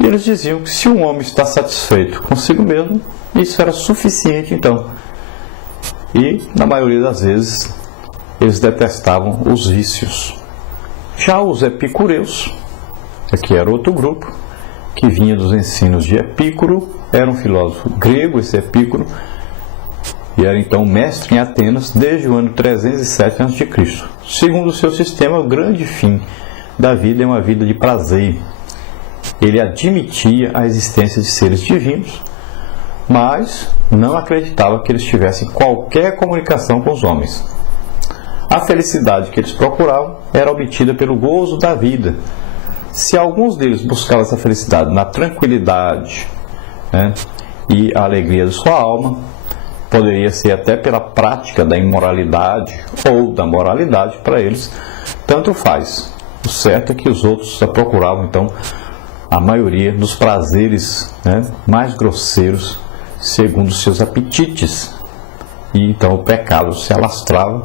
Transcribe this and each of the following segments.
E eles diziam que se um homem está satisfeito consigo mesmo, isso era suficiente então. E, na maioria das vezes, eles detestavam os vícios. Já os epicureus, aqui era outro grupo, que vinha dos ensinos de Epícuro, era um filósofo grego, esse Epícuro, e era então mestre em Atenas desde o ano 307 a.C. Segundo o seu sistema, o grande fim da vida é uma vida de prazer. Ele admitia a existência de seres divinos, mas não acreditava que eles tivessem qualquer comunicação com os homens. A felicidade que eles procuravam era obtida pelo gozo da vida. Se alguns deles buscavam essa felicidade na tranquilidade, e a alegria de sua alma, poderia ser até pela prática da imoralidade ou da moralidade, para eles, tanto faz. O certo é que os outros procuravam, então, a maioria dos prazeres mais grosseiros, segundo seus apetites. E então o pecado se alastrava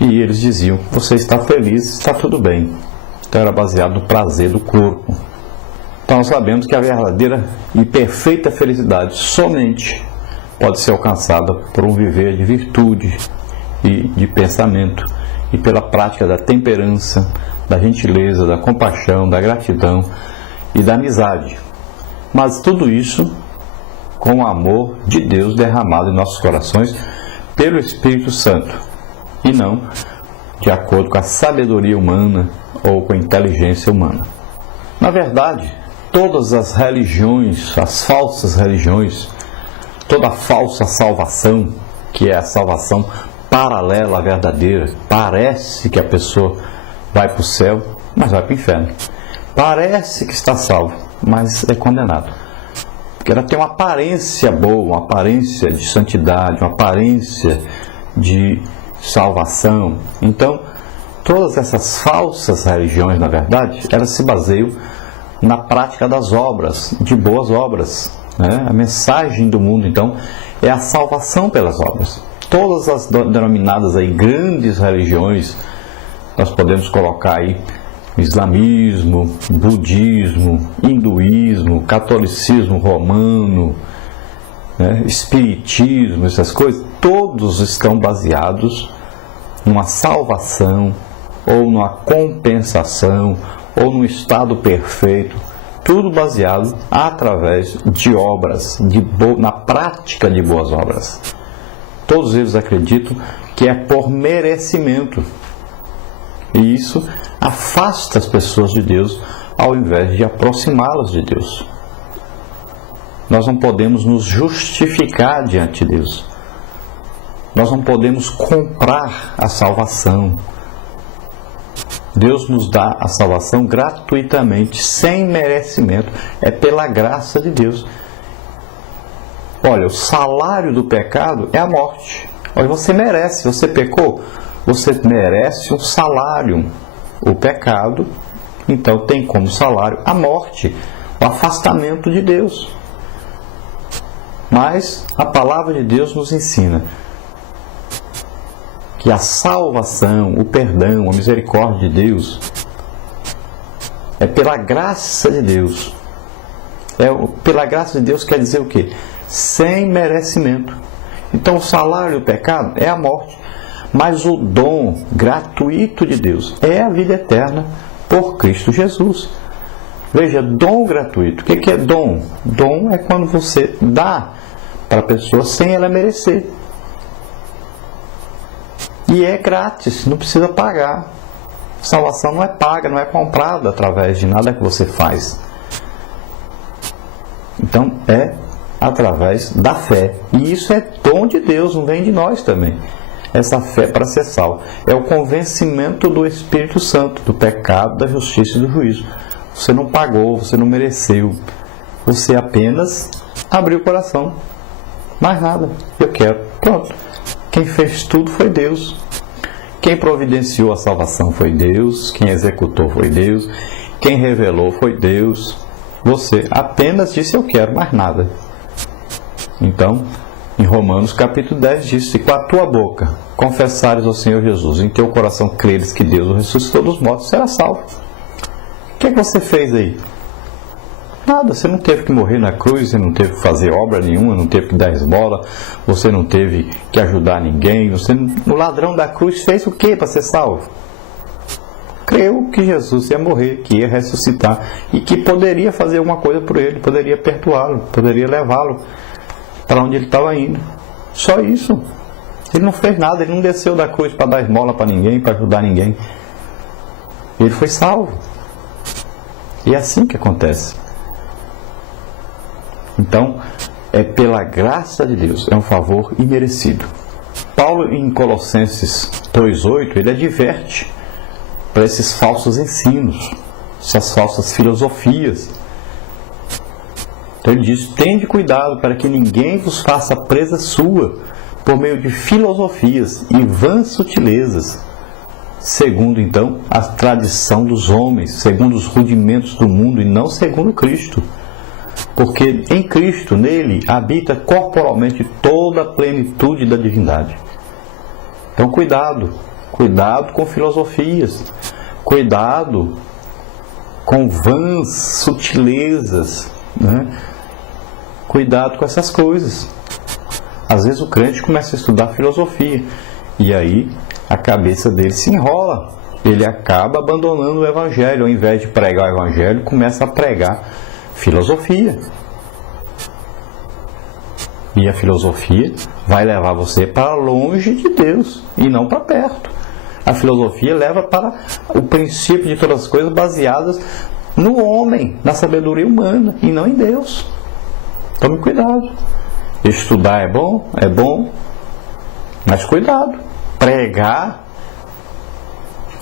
e eles diziam: você está feliz, está tudo bem. Então era baseado no prazer do corpo. Então nós sabemos que a verdadeira e perfeita felicidade somente pode ser alcançada por um viver de virtude e de pensamento, e pela prática da temperança, da gentileza, da compaixão, da gratidão e da amizade. Mas tudo isso com o amor de Deus derramado em nossos corações pelo Espírito Santo, e não de acordo com a sabedoria humana ou com a inteligência humana. Na verdade, todas as religiões, as falsas religiões, toda a falsa salvação, que é a salvação paralela à verdadeira, parece que a pessoa vai para o céu, mas vai para o inferno. Parece que está salvo, mas é condenado. Porque ela tem uma aparência boa, uma aparência de santidade, uma aparência de salvação. Então, todas essas falsas religiões, na verdade, elas se baseiam na prática das obras, de boas obras. A mensagem do mundo, então, é a salvação pelas obras. Todas as denominadas aí grandes religiões, nós podemos colocar aí islamismo, budismo, hinduísmo, catolicismo romano, espiritismo, essas coisas, todos estão baseados numa salvação, ou numa compensação, ou num estado perfeito, tudo baseado através de obras, na prática de boas obras. Todos eles acreditam que é por merecimento. E isso afasta as pessoas de Deus, ao invés de aproximá-las de Deus. Nós não podemos nos justificar diante de Deus. Nós não podemos comprar a salvação. Deus nos dá a salvação gratuitamente, sem merecimento. É pela graça de Deus. Olha, o salário do pecado é a morte. Olha, você merece, você pecou, você merece um salário. O pecado, então, tem como salário a morte, o afastamento de Deus. Mas a palavra de Deus nos ensina que a salvação, o perdão, a misericórdia de Deus é pela graça de Deus. Pela graça de Deus quer dizer o quê? Sem merecimento. Então o salário do pecado é a morte, mas o dom gratuito de Deus é a vida eterna por Cristo Jesus. Veja, dom gratuito. O que é dom? Dom é quando você dá para a pessoa sem ela merecer. E é grátis, não precisa pagar. Salvação não é paga, não é comprada através de nada que você faz. Então é através da fé. E isso é dom de Deus, não vem de nós também. Essa fé para ser salvo. É o convencimento do Espírito Santo, do pecado, da justiça e do juízo. Você não pagou, você não mereceu. Você apenas abriu o coração. Mais nada. Eu quero. Pronto. Quem fez tudo foi Deus. Quem providenciou a salvação foi Deus. Quem executou foi Deus. Quem revelou foi Deus. Você apenas disse eu quero, mais nada. Então, em Romanos capítulo 10 diz: se com a tua boca confessares ao Senhor Jesus, em teu coração creres que Deus o ressuscitou dos mortos, será salvo. O que é que você fez aí? Nada, você não teve que morrer na cruz, você não teve que fazer obra nenhuma, não teve que dar esmola, você não teve que ajudar ninguém. O ladrão da cruz fez o que para ser salvo? Creu que Jesus ia morrer, que ia ressuscitar e que poderia fazer alguma coisa por ele, poderia perdoá-lo, poderia levá-lo para onde ele estava indo. Só isso. Ele não fez nada, ele não desceu da cruz para dar esmola para ninguém, para ajudar ninguém. Ele foi salvo. E é assim que acontece. Então, é pela graça de Deus, é um favor imerecido. Paulo, em Colossenses 2,8, ele adverte para esses falsos ensinos, essas falsas filosofias. Então ele diz: tende cuidado para que ninguém vos faça presa sua por meio de filosofias e vãs sutilezas, segundo então a tradição dos homens, segundo os rudimentos do mundo e não segundo Cristo. Porque em Cristo, nele, habita corporalmente toda a plenitude da divindade. Então cuidado com filosofias, cuidado com vãs sutilezas, né? Cuidado com essas coisas. Às vezes o crente começa a estudar filosofia e aí a cabeça dele se enrola, ele acaba abandonando o evangelho. Ao invés de pregar o evangelho, começa a pregar filosofia. E a filosofia vai levar você para longe de Deus e não para perto. A filosofia leva para o princípio de todas as coisas baseadas no homem, na sabedoria humana e não em Deus. Tome cuidado. Estudar é bom, mas cuidado. Pregar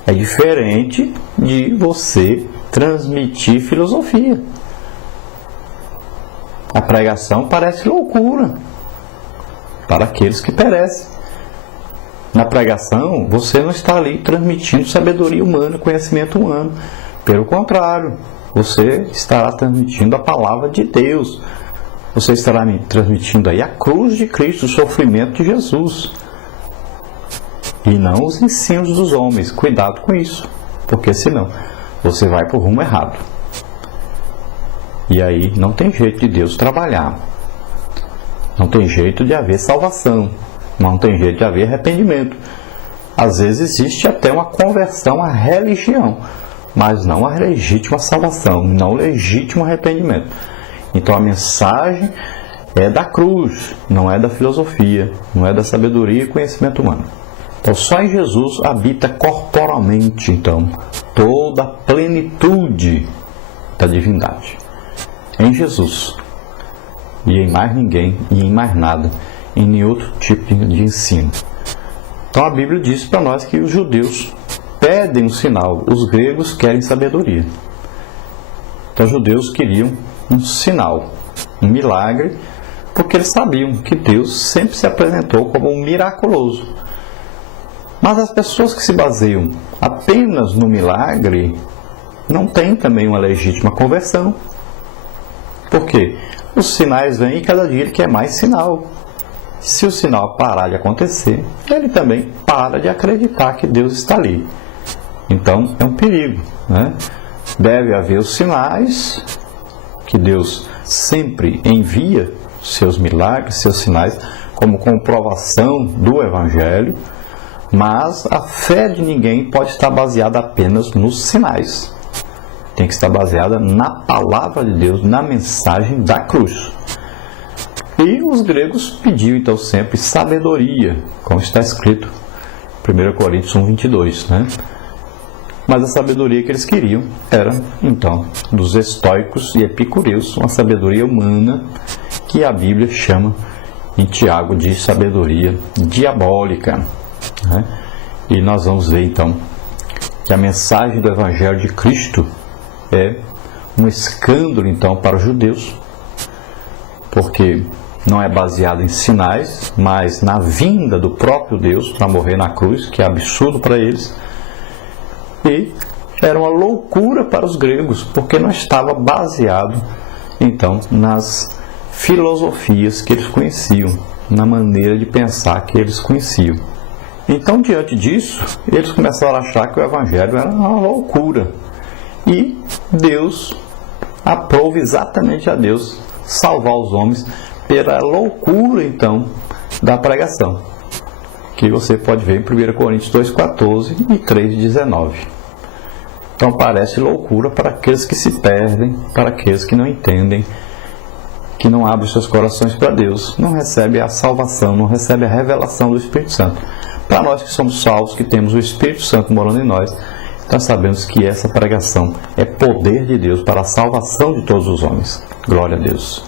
é diferente de você transmitir filosofia. A pregação parece loucura para aqueles que perecem. Na pregação, você não está ali transmitindo sabedoria humana, conhecimento humano. Pelo contrário, você estará transmitindo a palavra de Deus. Você estará transmitindo aí a cruz de Cristo, o sofrimento de Jesus. E não os ensinos dos homens. Cuidado com isso, porque senão você vai para o rumo errado. E aí não tem jeito de Deus trabalhar. Não tem jeito de haver salvação. Não tem jeito de haver arrependimento. Às vezes existe até uma conversão à religião, mas não a legítima salvação, não o legítimo arrependimento. Então a mensagem é da cruz, não é da filosofia, não é da sabedoria e conhecimento humano. Então só em Jesus habita corporalmente, então, toda a plenitude da divindade. Em Jesus. E em mais ninguém, e em mais nada, em nenhum outro tipo de ensino. Então a Bíblia diz para nós que os judeus pedem um sinal, os gregos querem sabedoria. Então os judeus queriam um sinal, um milagre, porque eles sabiam que Deus sempre se apresentou como um miraculoso. Mas as pessoas que se baseiam apenas no milagre não têm também uma legítima conversão. Por quê? Os sinais vêm e cada dia ele quer mais sinal. Se o sinal parar de acontecer, ele também para de acreditar que Deus está ali. Então é um perigo, né? Deve haver os sinais, que Deus sempre envia seus milagres, seus sinais, como comprovação do Evangelho, mas a fé de ninguém pode estar baseada apenas nos sinais. Tem que estar baseada na palavra de Deus, na mensagem da cruz. E os gregos pediam então sempre sabedoria, como está escrito em 1 Coríntios 1:22, né? Mas a sabedoria que eles queriam era, então, dos estoicos e epicureus, uma sabedoria humana que a Bíblia chama em Tiago de sabedoria diabólica, né? E nós vamos ver então que a mensagem do Evangelho de Cristo é um escândalo então para os judeus, porque não é baseado em sinais, mas na vinda do próprio Deus para morrer na cruz, que é absurdo para eles. E era uma loucura para os gregos, porque não estava baseado então nas filosofias que eles conheciam, na maneira de pensar que eles conheciam. Então, diante disso, eles começaram a achar que o Evangelho era uma loucura. E Deus aprove exatamente a Deus salvar os homens pela loucura, então, da pregação, que você pode ver em 1 Coríntios 2,14 e 3,19. Então parece loucura para aqueles que se perdem, para aqueles que não entendem, que não abrem seus corações para Deus, não recebem a salvação, não recebem a revelação do Espírito Santo. Para nós que somos salvos, que temos o Espírito Santo morando em nós, nós sabemos que essa pregação é poder de Deus para a salvação de todos os homens. Glória a Deus.